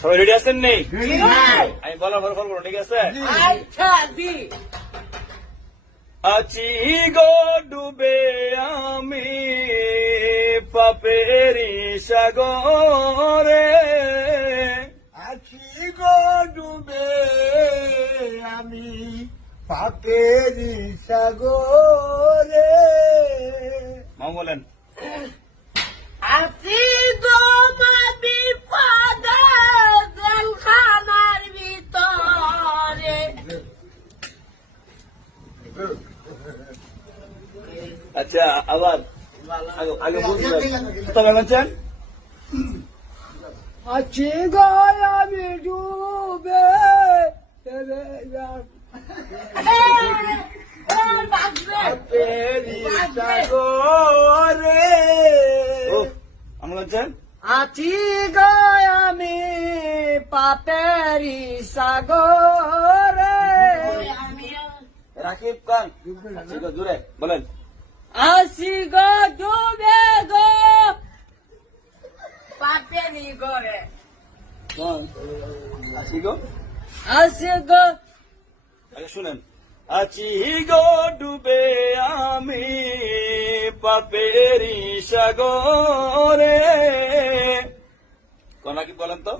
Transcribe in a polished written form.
সবাই রেডি আছেন নেই? আমি বলার পর বলবো, ঠিক আছে? আছি গো ডুবে আমি পাপেরি সাগরে, আছি গো ডুবে আমি পাপেরি সাগরে। মা বলেন, আছি গো মা বিপদে জেলখানার ভিতরে। আচ্ছা আবার আগে বলছিলেন, তবে বলছেন আছি গো আমি ডুবে পাপেরি সাগরে। আমরা বলছেন আছি গো আমি পাপেরি সাগরে। রাকিব খান, আছি গো জুড়ে বলেন, আছি গো ডুবে গো পাপেরি ঘরে। আছি গো, আছি গো আগে শুনেন, আছি গো ডুবে আমি পাপেরি সাগরে। কোন রাকিব বলেন তো?